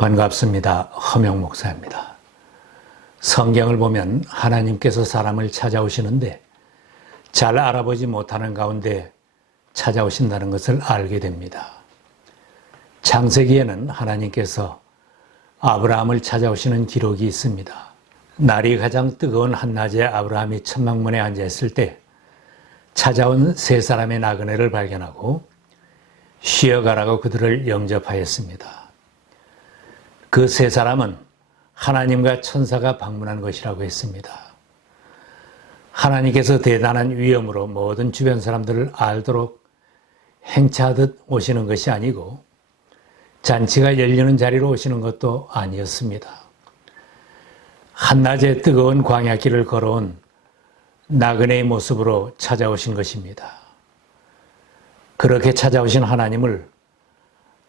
반갑습니다. 허명 목사입니다. 성경을 보면 하나님께서 사람을 찾아오시는데 잘 알아보지 못하는 가운데 찾아오신다는 것을 알게 됩니다. 창세기에는 하나님께서 아브라함을 찾아오시는 기록이 있습니다. 날이 가장 뜨거운 한낮에 아브라함이 천막문에 앉아있을 때 찾아온 세 사람의 나그네를 발견하고 쉬어가라고 그들을 영접하였습니다. 그 세 사람은 하나님과 천사가 방문한 것이라고 했습니다. 하나님께서 대단한 위엄으로 모든 주변 사람들을 알도록 행차하듯 오시는 것이 아니고 잔치가 열리는 자리로 오시는 것도 아니었습니다. 한낮에 뜨거운 광야길을 걸어온 나그네의 모습으로 찾아오신 것입니다. 그렇게 찾아오신 하나님을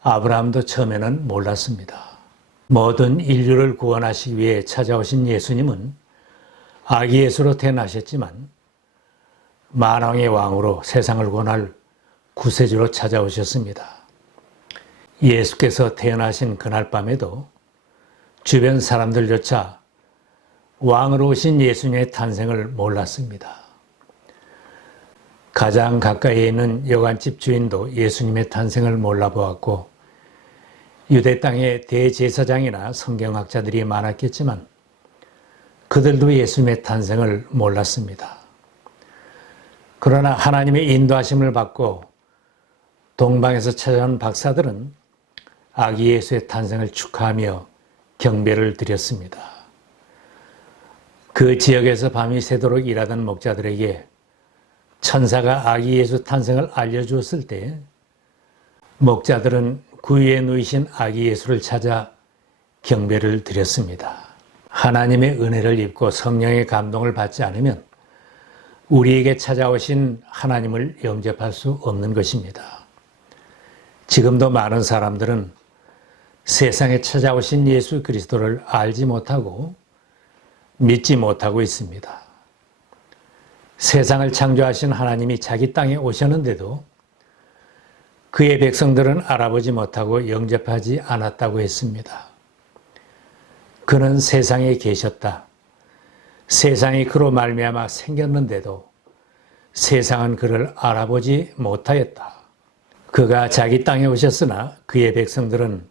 아브라함도 처음에는 몰랐습니다. 모든 인류를 구원하시기 위해 찾아오신 예수님은 아기 예수로 태어나셨지만 만왕의 왕으로 세상을 구원할 구세주로 찾아오셨습니다. 예수께서 태어나신 그날 밤에도 주변 사람들조차 왕으로 오신 예수님의 탄생을 몰랐습니다. 가장 가까이에 있는 여관집 주인도 예수님의 탄생을 몰라보았고 유대 땅에 대제사장이나 성경학자들이 많았겠지만 그들도 예수님의 탄생을 몰랐습니다. 그러나 하나님의 인도하심을 받고 동방에서 찾아온 박사들은 아기 예수의 탄생을 축하하며 경배를 드렸습니다. 그 지역에서 밤이 새도록 일하던 목자들에게 천사가 아기 예수 탄생을 알려주었을 때 목자들은 구 위에 누이신 아기 예수를 찾아 경배를 드렸습니다. 하나님의 은혜를 입고 성령의 감동을 받지 않으면 우리에게 찾아오신 하나님을 영접할 수 없는 것입니다. 지금도 많은 사람들은 세상에 찾아오신 예수 그리스도를 알지 못하고 믿지 못하고 있습니다. 세상을 창조하신 하나님이 자기 땅에 오셨는데도 그의 백성들은 알아보지 못하고 영접하지 않았다고 했습니다. 그는 세상에 계셨다. 세상이 그로 말미암아 생겼는데도 세상은 그를 알아보지 못하였다. 그가 자기 땅에 오셨으나 그의 백성들은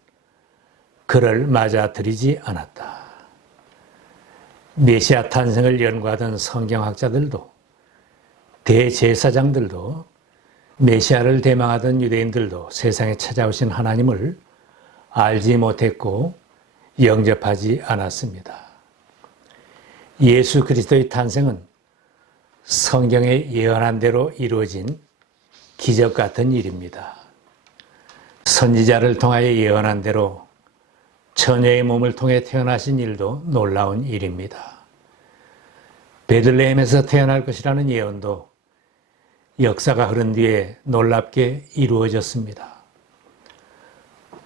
그를 맞아들이지 않았다. 메시아 탄생을 연구하던 성경학자들도 대제사장들도 메시아를 대망하던 유대인들도 세상에 찾아오신 하나님을 알지 못했고 영접하지 않았습니다. 예수 그리스도의 탄생은 성경에 예언한 대로 이루어진 기적 같은 일입니다. 선지자를 통하여 예언한 대로 처녀의 몸을 통해 태어나신 일도 놀라운 일입니다. 베들레헴에서 태어날 것이라는 예언도 역사가 흐른 뒤에 놀랍게 이루어졌습니다.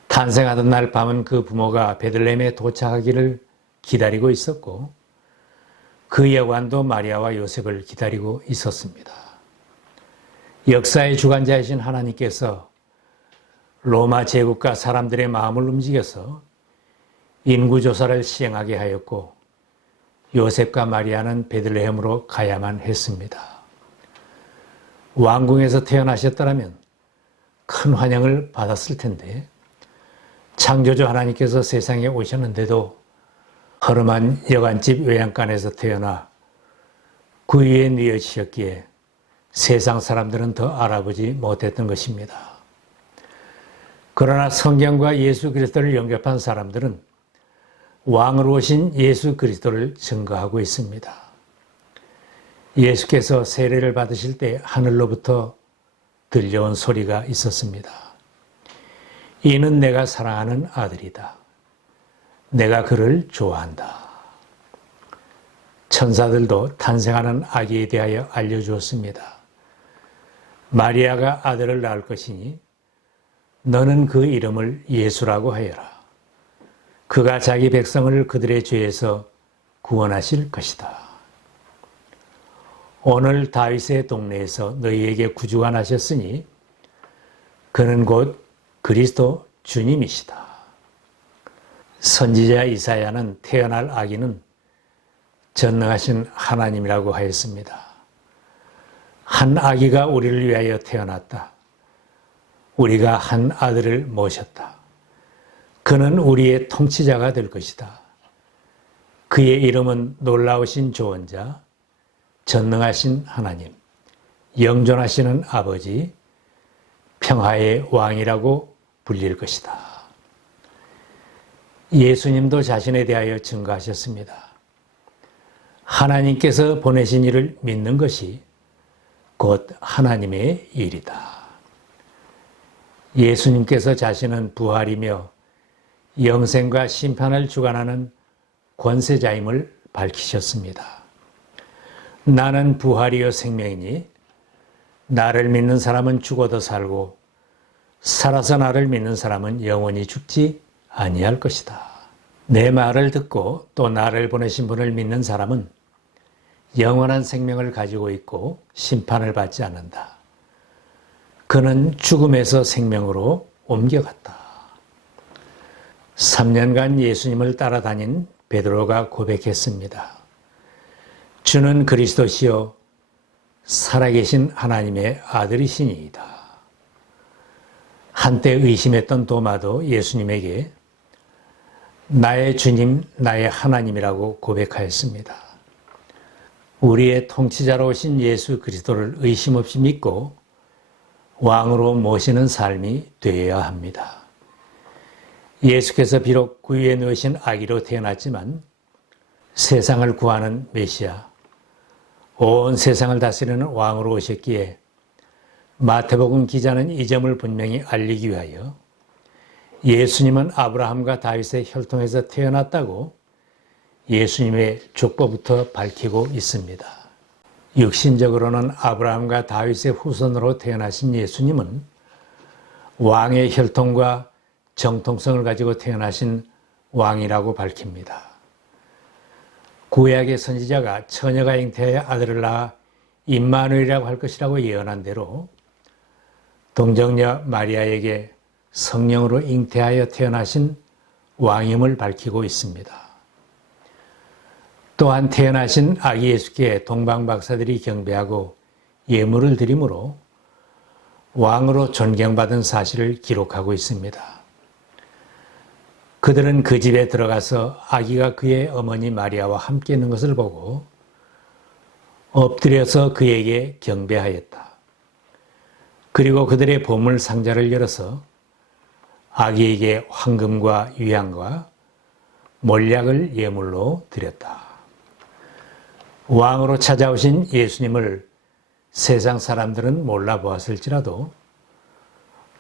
탄생하던 날 밤은 그 부모가 베들레헴에 도착하기를 기다리고 있었고 그 여관도 마리아와 요셉을 기다리고 있었습니다. 역사의 주관자이신 하나님께서 로마 제국과 사람들의 마음을 움직여서 인구조사를 시행하게 하였고 요셉과 마리아는 베들레헴으로 가야만 했습니다. 왕궁에서 태어나셨더라면 큰 환영을 받았을 텐데 창조주 하나님께서 세상에 오셨는데도 허름한 여관집 외양간에서 태어나 그 위에 뉘어지셨기에 세상 사람들은 더 알아보지 못했던 것입니다. 그러나 성경과 예수 그리스도를 영접한 사람들은 왕으로 오신 예수 그리스도를 증거하고 있습니다. 예수께서 세례를 받으실 때 하늘로부터 들려온 소리가 있었습니다. 이는 내가 사랑하는 아들이다. 내가 그를 좋아한다. 천사들도 탄생하는 아기에 대하여 알려주었습니다. 마리아가 아들을 낳을 것이니 너는 그 이름을 예수라고 하여라. 그가 자기 백성을 그들의 죄에서 구원하실 것이다. 오늘 다윗의 동네에서 너희에게 구주가 나셨으니 그는 곧 그리스도 주님이시다. 선지자 이사야는 태어날 아기는 전능하신 하나님이라고 하였습니다. 한 아기가 우리를 위하여 태어났다. 우리가 한 아들을 모셨다. 그는 우리의 통치자가 될 것이다. 그의 이름은 놀라우신 조언자, 전능하신 하나님, 영존하시는 아버지, 평화의 왕이라고 불릴 것이다. 예수님도 자신에 대하여 증거하셨습니다. 하나님께서 보내신 이를 믿는 것이 곧 하나님의 일이다. 예수님께서 자신은 부활이며 영생과 심판을 주관하는 권세자임을 밝히셨습니다. 나는 부활이요 생명이니 나를 믿는 사람은 죽어도 살고 살아서 나를 믿는 사람은 영원히 죽지 아니할 것이다. 내 말을 듣고 또 나를 보내신 분을 믿는 사람은 영원한 생명을 가지고 있고 심판을 받지 않는다. 그는 죽음에서 생명으로 옮겨갔다. 3년간 예수님을 따라다닌 베드로가 고백했습니다. 주는 그리스도시요 살아계신 하나님의 아들이시니이다. 한때 의심했던 도마도 예수님에게 나의 주님, 나의 하나님이라고 고백하였습니다. 우리의 통치자로 오신 예수 그리스도를 의심 없이 믿고 왕으로 모시는 삶이 되어야 합니다. 예수께서 비록 구유에 누우신 아기로 태어났지만 세상을 구하는 메시아, 온 세상을 다스리는 왕으로 오셨기에 마태복음 기자는 이 점을 분명히 알리기 위하여 예수님은 아브라함과 다윗의 혈통에서 태어났다고 예수님의 족보부터 밝히고 있습니다. 육신적으로는 아브라함과 다윗의 후손으로 태어나신 예수님은 왕의 혈통과 정통성을 가지고 태어나신 왕이라고 밝힙니다. 구약의 선지자가 처녀가 잉태하여 아들을 낳아 임마누엘이라고 할 것이라고 예언한 대로 동정녀 마리아에게 성령으로 잉태하여 태어나신 왕임을 밝히고 있습니다. 또한 태어나신 아기 예수께 동방박사들이 경배하고 예물을 드림으로 왕으로 존경받은 사실을 기록하고 있습니다. 그들은 그 집에 들어가서 아기가 그의 어머니 마리아와 함께 있는 것을 보고 엎드려서 그에게 경배하였다. 그리고 그들의 보물 상자를 열어서 아기에게 황금과 유향과 몰약을 예물로 드렸다. 왕으로 찾아오신 예수님을 세상 사람들은 몰라보았을지라도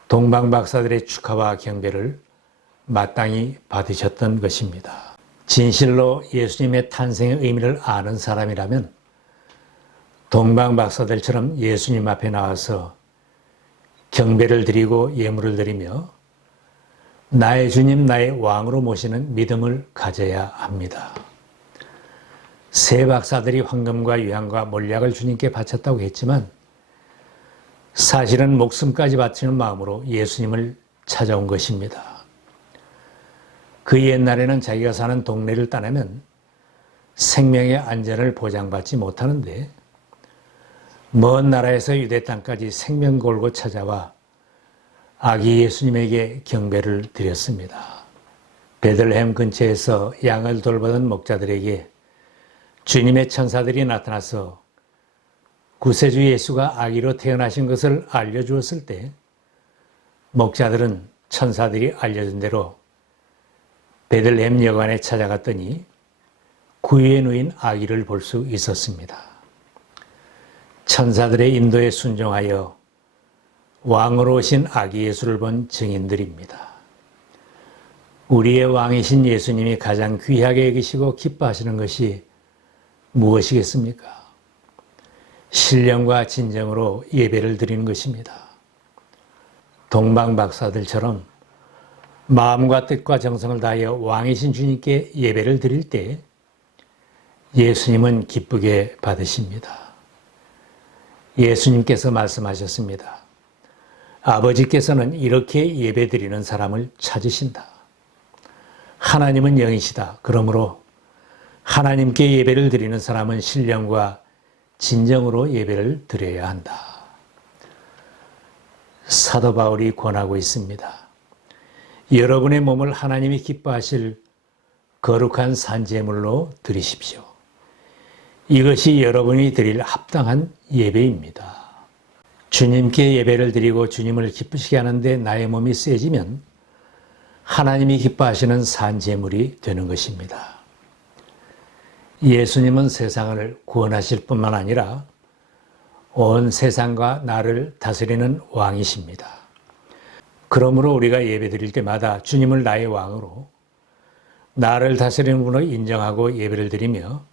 동방박사들의 축하와 경배를 마땅히 받으셨던 것입니다. 진실로 예수님의 탄생의 의미를 아는 사람이라면 동방박사들처럼 예수님 앞에 나와서 경배를 드리고 예물을 드리며 나의 주님, 나의 왕으로 모시는 믿음을 가져야 합니다. 세 박사들이 황금과 유향과 몰약을 주님께 바쳤다고 했지만 사실은 목숨까지 바치는 마음으로 예수님을 찾아온 것입니다. 그 옛날에는 자기가 사는 동네를 떠나면 생명의 안전을 보장받지 못하는데 먼 나라에서 유대 땅까지 생명 걸고 찾아와 아기 예수님에게 경배를 드렸습니다. 베들레헴 근처에서 양을 돌보던 목자들에게 주님의 천사들이 나타나서 구세주 예수가 아기로 태어나신 것을 알려주었을 때 목자들은 천사들이 알려준 대로 베들레헴 여관에 찾아갔더니 구유에 누인 아기를 볼 수 있었습니다. 천사들의 인도에 순종하여 왕으로 오신 아기 예수를 본 증인들입니다. 우리의 왕이신 예수님이 가장 귀하게 여기시고 기뻐하시는 것이 무엇이겠습니까? 신령과 진정으로 예배를 드리는 것입니다. 동방박사들처럼 마음과 뜻과 정성을 다하여 왕이신 주님께 예배를 드릴 때 예수님은 기쁘게 받으십니다. 예수님께서 말씀하셨습니다. 아버지께서는 이렇게 예배드리는 사람을 찾으신다. 하나님은 영이시다. 그러므로 하나님께 예배를 드리는 사람은 신령과 진정으로 예배를 드려야 한다. 사도 바울이 권하고 있습니다. 여러분의 몸을 하나님이 기뻐하실 거룩한 산제물로 드리십시오. 이것이 여러분이 드릴 합당한 예배입니다. 주님께 예배를 드리고 주님을 기쁘시게 하는데 나의 몸이 쓰여지면 하나님이 기뻐하시는 산제물이 되는 것입니다. 예수님은 세상을 구원하실 뿐만 아니라 온 세상과 나를 다스리는 왕이십니다. 그러므로 우리가 예배드릴 때마다 주님을 나의 왕으로 나를 다스리는 분으로 인정하고 예배를 드리며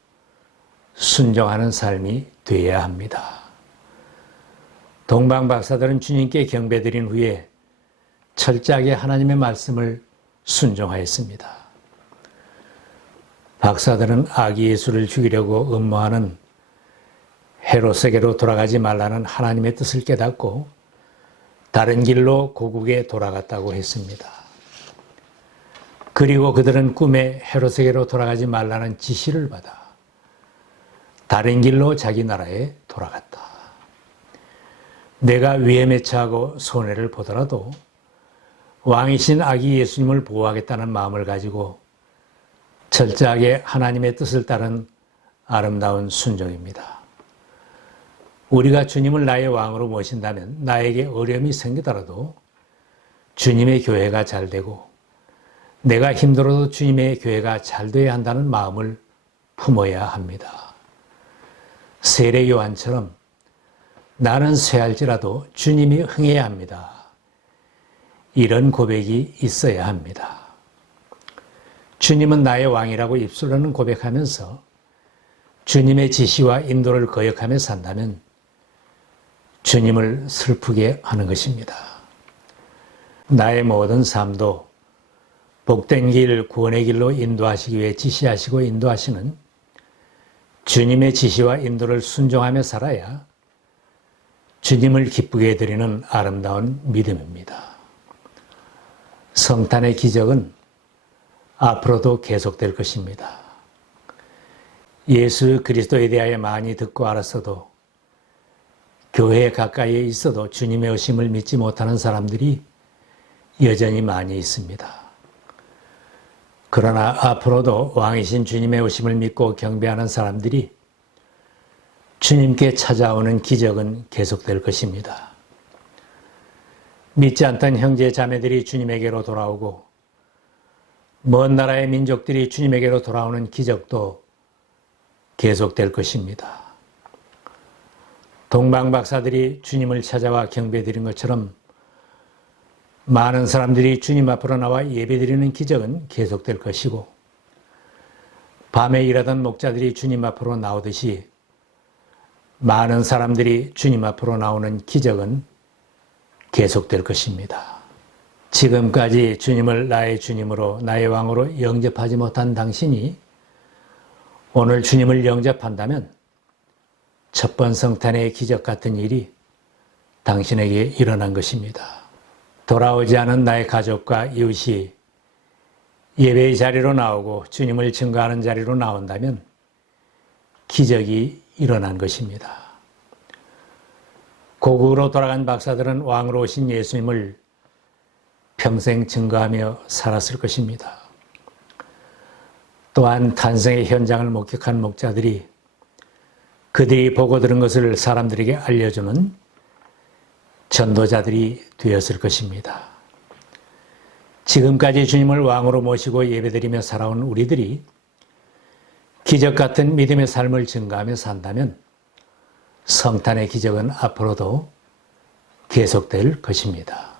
순종하는 삶이 되어야 합니다. 동방박사들은 주님께 경배드린 후에 철저하게 하나님의 말씀을 순종하였습니다. 박사들은 아기 예수를 죽이려고 음모하는 헤롯에게로 돌아가지 말라는 하나님의 뜻을 깨닫고 다른 길로 고국에 돌아갔다고 했습니다. 그리고 그들은 꿈에 헤롯에게로 돌아가지 말라는 지시를 받아 다른 길로 자기 나라에 돌아갔다. 내가 위험에 처하고 손해를 보더라도 왕이신 아기 예수님을 보호하겠다는 마음을 가지고 철저하게 하나님의 뜻을 따른 아름다운 순종입니다. 우리가 주님을 나의 왕으로 모신다면 나에게 어려움이 생기더라도 주님의 교회가 잘 되고 내가 힘들어도 주님의 교회가 잘 되어야 한다는 마음을 품어야 합니다. 세례 요한처럼 나는 쇠할지라도 주님이 흥해야 합니다. 이런 고백이 있어야 합니다. 주님은 나의 왕이라고 입술로는 고백하면서 주님의 지시와 인도를 거역하며 산다면 주님을 슬프게 하는 것입니다. 나의 모든 삶도 복된 길, 구원의 길로 인도하시기 위해 지시하시고 인도하시는 주님의 지시와 인도를 순종하며 살아야 주님을 기쁘게 드리는 아름다운 믿음입니다. 성탄의 기적은 앞으로도 계속될 것입니다. 예수 그리스도에 대하여 많이 듣고 알았어도 교회에 가까이에 있어도 주님의 오심을 믿지 못하는 사람들이 여전히 많이 있습니다. 그러나 앞으로도 왕이신 주님의 오심을 믿고 경배하는 사람들이 주님께 찾아오는 기적은 계속될 것입니다. 믿지 않던 형제 자매들이 주님에게로 돌아오고 먼 나라의 민족들이 주님에게로 돌아오는 기적도 계속될 것입니다. 동방박사들이 주님을 찾아와 경배드린 것처럼 많은 사람들이 주님 앞으로 나와 예배드리는 기적은 계속될 것이고 밤에 일하던 목자들이 주님 앞으로 나오듯이 많은 사람들이 주님 앞으로 나오는 기적은 계속될 것입니다. 지금까지 주님을 나의 주님으로 나의 왕으로 영접하지 못한 당신이 오늘 주님을 영접한다면 첫 번 성탄의 기적 같은 일이 당신에게 일어난 것입니다. 돌아오지 않은 나의 가족과 이웃이 예배의 자리로 나오고 주님을 증거하는 자리로 나온다면 기적이 일어난 것입니다. 고국으로 돌아간 박사들은 왕으로 오신 예수님을 평생 증거하며 살았을 것입니다. 또한 탄생의 현장을 목격한 목자들이 그들이 보고 들은 것을 사람들에게 알려주는 전도자들이 되었을 것입니다. 지금까지 주님을 왕으로 모시고 예배드리며 살아온 우리들이 기적 같은 믿음의 삶을 증거하며 산다면 성탄의 기적은 앞으로도 계속될 것입니다.